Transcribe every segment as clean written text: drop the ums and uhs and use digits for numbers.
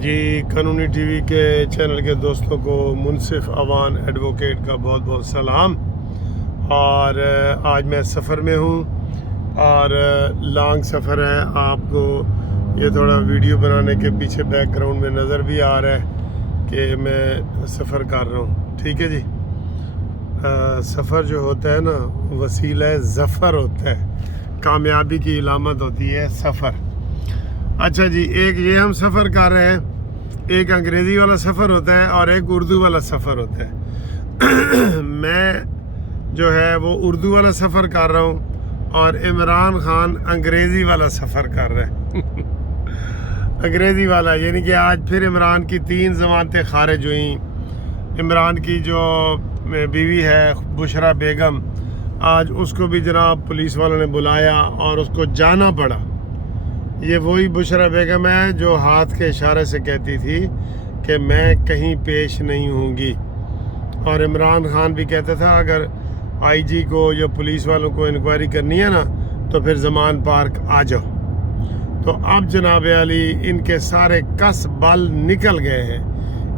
جی قانونی T V کے channel کے دوستوں کو منصف اوان ایڈوکیٹ کا بہت بہت سلام۔ اور آج میں سفر میں ہوں اور لانگ سفر ہے۔ آپ کو یہ تھوڑا ویڈیو بنانے کے پیچھے بیک گراؤنڈ میں نظر بھی آ رہا ہے کہ میں سفر کر رہا ہوں، ٹھیک ہے جی۔ سفر جو ہوتا ہے نا وسیلہ ظفر ہوتا ہے، کامیابی کی علامت ہوتی ہے سفر۔ اچھا جی، ایک یہ ہم سفر کر رہے ہیں، ایک انگریزی والا سفر ہوتا ہے اور ایک اردو والا سفر ہوتا ہے۔ میں جو ہے وہ اردو والا سفر کر رہا ہوں اور عمران خان انگریزی والا سفر کر رہا ہے۔ انگریزی والا یعنی کہ آج پھر عمران کی 3 ضمانتیں خارج ہوئیں۔ عمران کی جو بیوی ہے بشرا بیگم، آج اس کو بھی جناب پولیس والوں نے بلایا اور اس کو جانا پڑا۔ یہ وہی بشرا بیگم ہے جو ہاتھ کے اشارے سے کہتی تھی کہ میں کہیں پیش نہیں ہوں گی، اور عمران خان بھی کہتا تھا اگر آئی جی کو یا پولیس والوں کو انکوائری کرنی ہے نا تو پھر زمان پارک آ جاؤ۔ تو اب جناب علی ان کے سارے کس بل نکل گئے ہیں،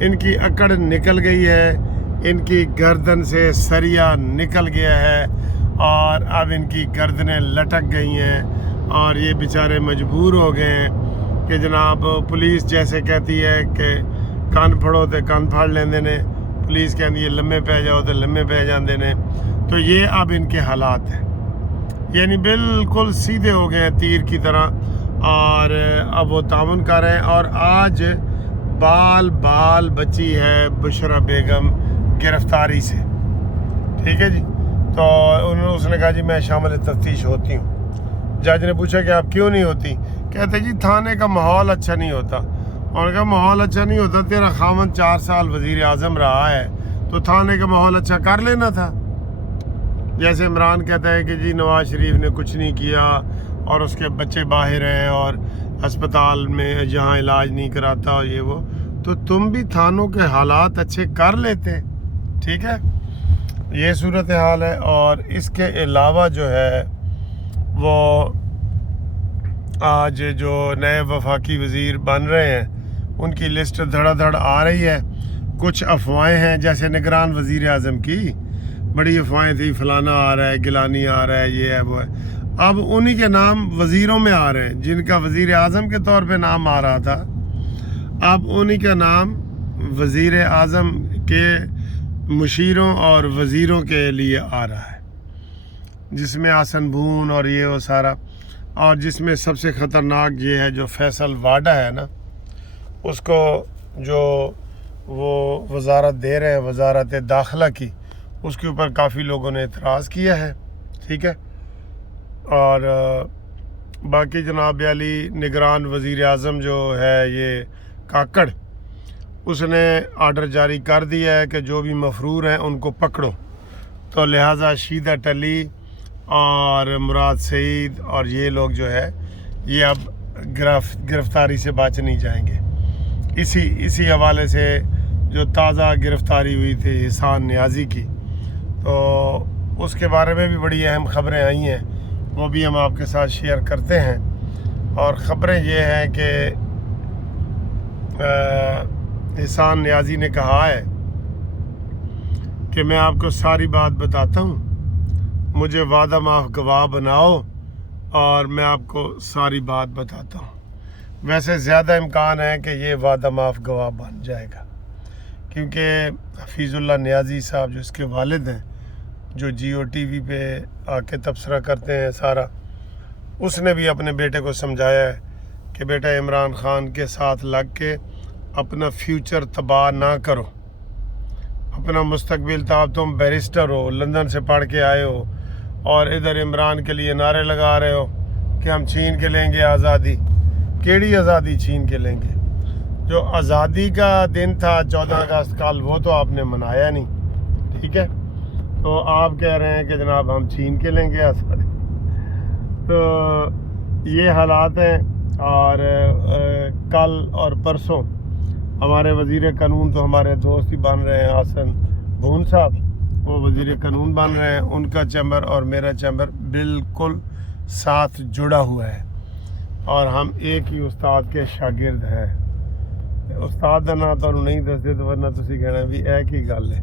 ان کی اکڑ نکل گئی ہے، ان کی گردن سے سریا نکل گیا ہے اور اب ان کی گردنیں لٹک گئی ہیں، اور یہ بیچارے مجبور ہو گئے ہیں کہ جناب پولیس جیسے کہتی ہے کہ کان پھڑو تو کان پھاڑ لیندے نے، پولیس کہتی ہے لمے پہ جاؤ تو لمے پہ جاندے نے۔ تو یہ اب ان کے حالات ہیں، یعنی بالکل سیدھے ہو گئے ہیں تیر کی طرح، اور اب وہ تعاون کر رہے ہیں۔ اور آج بال بچی ہے بشرا بیگم گرفتاری سے، ٹھیک ہے جی۔ تو اس نے کہا جی میں شامل تفتیش ہوتی ہوں۔ جج نے پوچھا کہ آپ کیوں نہیں ہوتی؟ کہتے جی تھانے کا ماحول اچھا نہیں ہوتا۔ اور کہا ماحول اچھا نہیں ہوتا، تیرا خاوند 4 سال وزیر اعظم رہا ہے تو تھانے کا ماحول اچھا کر لینا تھا۔ جیسے عمران کہتا ہے کہ جی نواز شریف نے کچھ نہیں کیا اور اس کے بچے باہر ہیں اور ہسپتال میں جہاں علاج نہیں کراتا اور یہ وہ، تو تم بھی تھانوں کے حالات اچھے کر لیتے، ٹھیک ہے۔ یہ صورتحال ہے۔ اور اس کے علاوہ جو ہے وہ آج جو نئے وفاقی وزیر بن رہے ہیں ان کی لسٹ دھڑا دھڑ آ رہی ہے۔ کچھ افواہیں ہیں، جیسے نگران وزیر اعظم کی بڑی افواہیں تھی، فلانا آ رہا ہے، گیلانی آ رہا ہے، یہ ہے وہ ہے۔ اب انہی کے نام وزیروں میں آ رہے ہیں، جن کا وزیر اعظم کے طور پہ نام آ رہا تھا، اب انہی کا نام وزیر اعظم کے مشیروں اور وزیروں کے لیے آ رہا ہے، جس میں آسن بھون اور یہ وہ سارا، اور جس میں سب سے خطرناک یہ ہے جو فیصل واڈا ہے نا، اس کو جو وہ وزارت دے رہے ہیں وزارت داخلہ کی، اس کے اوپر کافی لوگوں نے اعتراض کیا ہے، ٹھیک ہے۔ اور باقی جناب علی نگران وزیر اعظم جو ہے یہ کاکڑ، اس نے آرڈر جاری کر دیا ہے کہ جو بھی مفرور ہیں ان کو پکڑو، تو لہٰذا شیدہ ٹلی اور مراد سعید اور یہ لوگ جو ہے یہ اب گرفتاری سے بچ نہیں جائیں گے۔ اسی حوالے سے جو تازہ گرفتاری ہوئی تھی احسان نیازی کی، تو اس کے بارے میں بھی بڑی اہم خبریں آئی ہیں، وہ بھی ہم آپ کے ساتھ شیئر کرتے ہیں۔ اور خبریں یہ ہیں کہ احسان نیازی نے کہا ہے کہ میں آپ کو ساری بات بتاتا ہوں، مجھے وعدہ معاف گواہ بناؤ اور میں آپ کو ساری بات بتاتا ہوں۔ ویسے زیادہ امکان ہے کہ یہ وعدہ معاف گواہ بن جائے گا، کیونکہ حفیظ اللہ نیازی صاحب جو اس کے والد ہیں، جو جی او ٹی وی پہ آ کے تبصرہ کرتے ہیں سارا، اس نے بھی اپنے بیٹے کو سمجھایا ہے کہ بیٹا عمران خان کے ساتھ لگ کے اپنا فیوچر تباہ نہ کرو، اپنا مستقبل تھا۔ تم بیرسٹر ہو، لندن سے پڑھ کے آئے ہو، اور ادھر عمران کے لیے نعرے لگا رہے ہو کہ ہم چھین کے لیں گے آزادی۔ کیڑی آزادی چھین کے لیں گے؟ جو آزادی کا دن تھا 14 اگست کل، وہ تو آپ نے منایا نہیں، ٹھیک ہے۔ تو آپ کہہ رہے ہیں کہ جناب ہم چھین کے لیں گے آزادی۔ تو یہ حالات ہیں۔ اور کل اور پرسوں ہمارے وزیر قانون تو ہمارے دوست ہی بن رہے ہیں، آسن بھون صاحب، وہ وزیر قانون بن رہے ہیں۔ ان کا چیمبر اور میرا چیمبر بالکل ساتھ جڑا ہوا ہے، اور ہم ایک ہی استاد کے شاگرد ہیں۔ ਉਸਤਾਦ ਦਾ ਨਾਂ ਤੁਹਾਨੂੰ ਨਹੀਂ ਦੱਸਦੇ ਤਾਂ ਵਰਨਾ ਤੁਸੀਂ ਕਹਿਣਾ ਵੀ ਇਹ ਕੀ ਗੱਲ ਹੈ।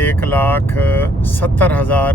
1,70,000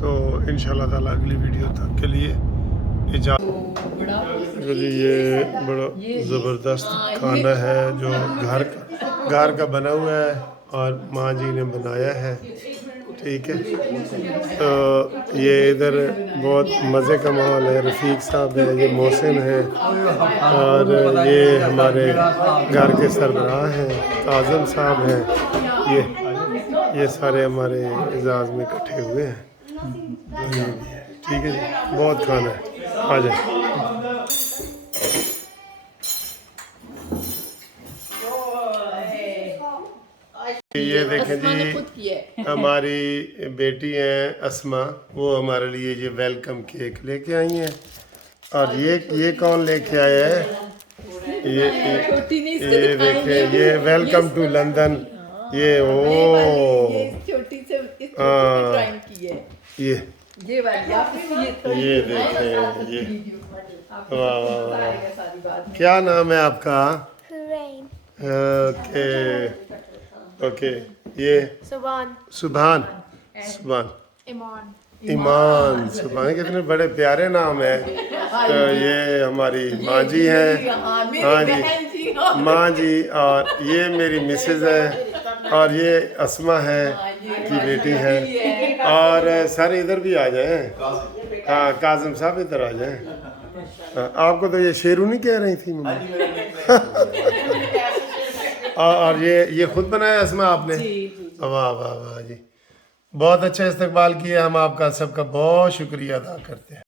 تو انشاءاللہ تعالیٰ اگلی ویڈیو تک کے لیے اجازت. جی یہ بڑا زبردست کھانا ہے جو گھر کا بنا ہوا ہے اور ماں جی نے بنایا ہے. ٹھیک ہے، تو یہ ادھر بہت مزے کا ماحول ہے. رفیق صاحب ہے، یہ محسن ہے، اور یہ ہمارے گھر کے سربراہ ہیں، کاظم صاحب ہیں. یہ سارے ہمارے اعزاز میں اکٹھے ہوئے ہیں. ٹھیک ہے جی، بہت کھانا ہے، آ جائیں. یہ دیکھیں جی، ہماری بیٹی ہیں اسما، وہ ہمارے لیے یہ ویلکم کیک لے کے آئی ہیں. اور یہ کون لے کے آیا ہے؟ یہ دیکھیں، یہ ویلکم ٹو لندن. یہ یہ دیکھیں، یہ واہ واہ واہ. کیا نام ہے آپ کا؟ اوکے. یہ سبحان ایمان. سبحان، کتنے بڑے پیارے نام ہیں. یہ ہماری ماں جی ہیں. ہاں جی، ماں جی. اور یہ میری مسز ہے، اور یہ اسما ہے کی بیٹی ہے. اور سارے ادھر بھی آ جائیں. ہاں کاظم صاحب ادھر آ جائیں. آپ کو تو یہ شیرونی کہہ رہی تھی مما. اور یہ خود بنایا اسما آپ نے؟ واہ واہ واہ جی، بہت اچھا استقبال کیا. ہم آپ کا سب کا بہت شکریہ ادا کرتے ہیں.